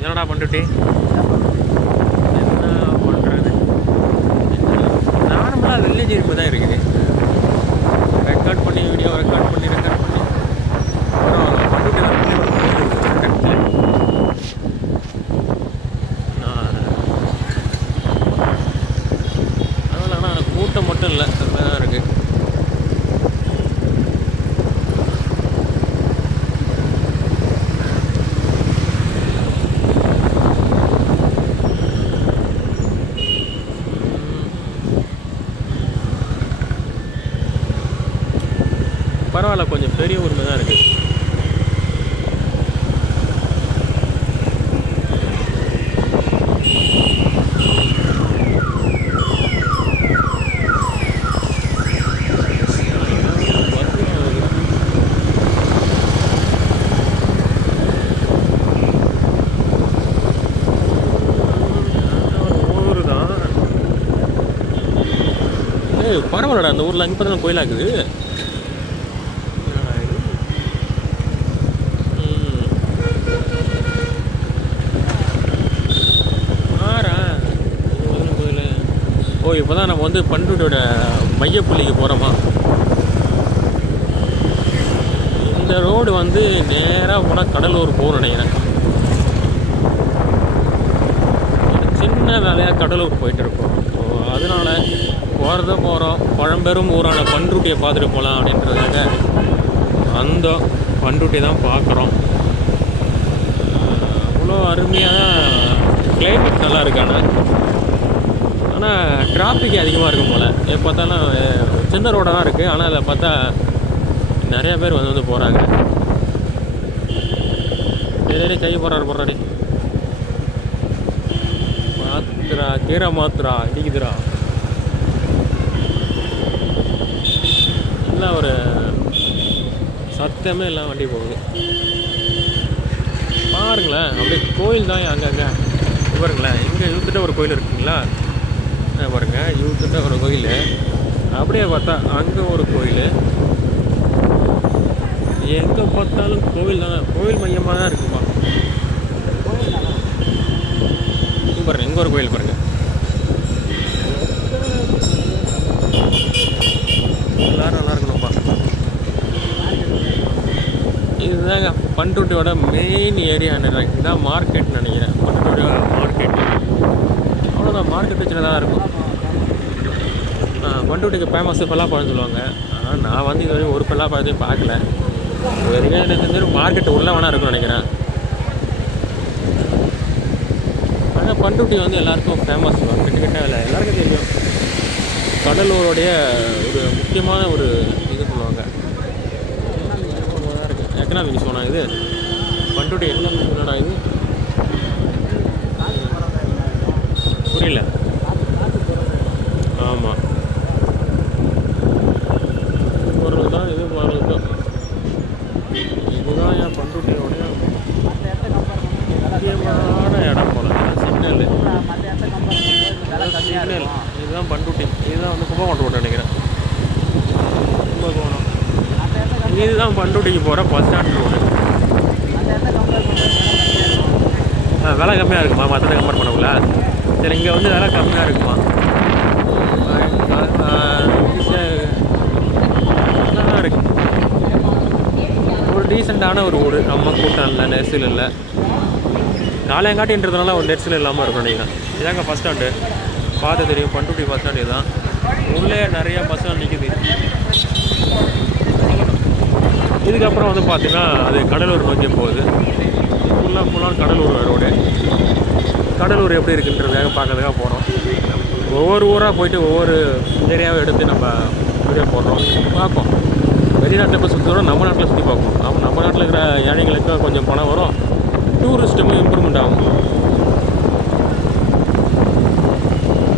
என்னடா பண்ணிட்டு என்ன பண்ணுறது? நார்மலாக வில்லேஜ் இருப்பு தான் இருக்குது. ரெக்கார்ட் பண்ணி வீடியோ ரெக்கார்ட் பண்ணி அப்புறம் பண்ணிட்டு அதனால் ஆனால் கூட்டம் மட்டும் இல்லை, செம்மையாக தான் இருக்குது. பரவாயில்ல, கொஞ்சம் பெரிய ஊரில் தான் இருக்குது. ஊர் தான். பரவாயில்லடா, அந்த ஊரில் அங்கே பார்த்தா கோயிலாக்குது. ஓ, இப்போ தான் நம்ம வந்து பண்ருட்டியோட மையப்புள்ளிக்கு போகிறோமா? இந்த ரோடு வந்து நேராக போனால் கடலூர் போகணும்னு நினைக்கிறேன். சின்ன வேலையாக கடலூர் போயிட்டு இருக்கோம். ஸோ அதனால் போகிறோம். பழம்பெரும் ஊரான பண்ருட்டியை பார்த்துட்டு போகலாம் அப்படின்றதுக்காக அந்த பண்ருட்டி தான் பார்க்குறோம். அவ்வளோ அருமையான கிளைமேட் நல்லா இருக்கான. ஆனால் டிராஃபிக் அதிகமாக இருக்கும் போல். எப்போ பார்த்தாலும் சின்ன ரோடாக தான் இருக்குது. ஆனால் அதை பார்த்தா நிறையா பேர் வந்து போகிறாங்க. சரி, கை போடுறாடி மாத்திரா, கீரை மாத்திரா இடிக்குதுரா. எல்லாம் ஒரு சத்தமே எல்லாம் வண்டி போகுது. பாருங்களேன், அப்படியே கோயில் தான் அங்கங்கே. பாருங்களேன், இங்கே இழுத்துட்டு ஒரு கோயில் இருக்குங்களா? பாருங்க, யூத்துட்ட ஒரு கோயில். அப்படியே பார்த்தா அங்கே ஒரு கோயில். எங்கே பார்த்தாலும் கோவில் தானே, கோவில் மையமாக தான் இருக்குமா. பாருங்க, இங்கே ஒரு கோயில் பாருங்க. எல்லாரும் நல்லா இருக்கணும்ப்பா. இதுதாங்க பண்ருட்டியோட மெயின் ஏரியா. இதுதான் மார்க்கெட் நினைக்கிறேன். பண்ருட்டியோட மார்க்கெட் அவ்வளோதான். மார்க்கெட்டு சின்னதாக இருக்கும். பண்ருட்டிக்கு ஃபேமஸ் பல்லாப்பழம்னு சொல்லுவாங்க. ஆனால் நான் வந்து இது வரைக்கும் ஒரு பல்லாப்பழத்தையும் பார்க்கல. வரைக்கும் எனக்கு தெரிஞ்சு மார்க்கெட்டு உள்ளே வேணா இருக்குன்னு நினைக்கிறேன். ஆனால் பண்ருட்டி வந்து எல்லாருக்கும் ஃபேமஸ். கிட்டக்கிட்ட இல்லை, எல்லாருக்கும் தெரியும். கடலூருடைய ஒரு முக்கியமான ஒரு இது சொல்லுவாங்க. எக்கனாமிக் சொன்னாங்க. இது பண்ருட்டி எக்கனாமிக் சொன்னடா. இது புரியல. ஆமாம், பொருள் தான் இது. பொருள் தான் இதுதான் என் பண்ருட்டியோடைய முக்கியமான இடம் போல. சிக்னல் இதுதான் பண்ருட்டி. இதுதான் வந்து கும்பகோணம் நினைக்கிறேன். கும்பகோணம். இதுதான் பண்ருட்டிக்கு போகிற பஸ் ஸ்டாண்ட் ரோடு. விலை கம்மியாக இருக்குமா மற்றதை கம்பேர் பண்ணக்குள்ள? சரி, இங்கே வந்து விலை கம்மியாக இருக்குமா? நல்லா இருக்கு. ஒரு டீசெண்டான ஒரு ஊர். நம்ம கூட்டம் இல்லை, நெரிசல் இல்லை. காலையங்காட்டின்றதுனால ஒரு நெரிசல் இல்லாமல் இருக்கும் நினைக்கிறேன். இதாங்க பஸ் ஸ்டாண்டு. பார்த்து தெரியும், பண்ருட்டி பஸ் ஸ்டாண்டு இதுதான். உள்ளே நிறையா பஸ் ஸ்டாண்ட் நிற்குது. இதுக்கப்புறம் வந்து பார்த்தீங்கன்னா அது கடலூர் நோக்கி போகுது. ஃபுல்லாக கடலூர் ரோடு. கடலூர் எப்படி இருக்குன்றதுக்காக பார்க்கறதுக்காக போகிறோம். ஒவ்வொரு ஊராக போயிட்டு ஒவ்வொரு ஏரியாவை எடுத்து நம்ம வீடியோ போடுறோம், பார்ப்போம். வெளிநாட்டில் போய் சுற்றுறோம், நம்ம நாட்டில் சுற்றி பார்ப்போம். நம்ம நாட்டில் இருக்கிற ஏழைகளுக்கும் கொஞ்சம் பணம் வரும், டூரிஸ்ட்டுக்கும் இம்ப்ரூவ்மெண்ட் ஆகும்.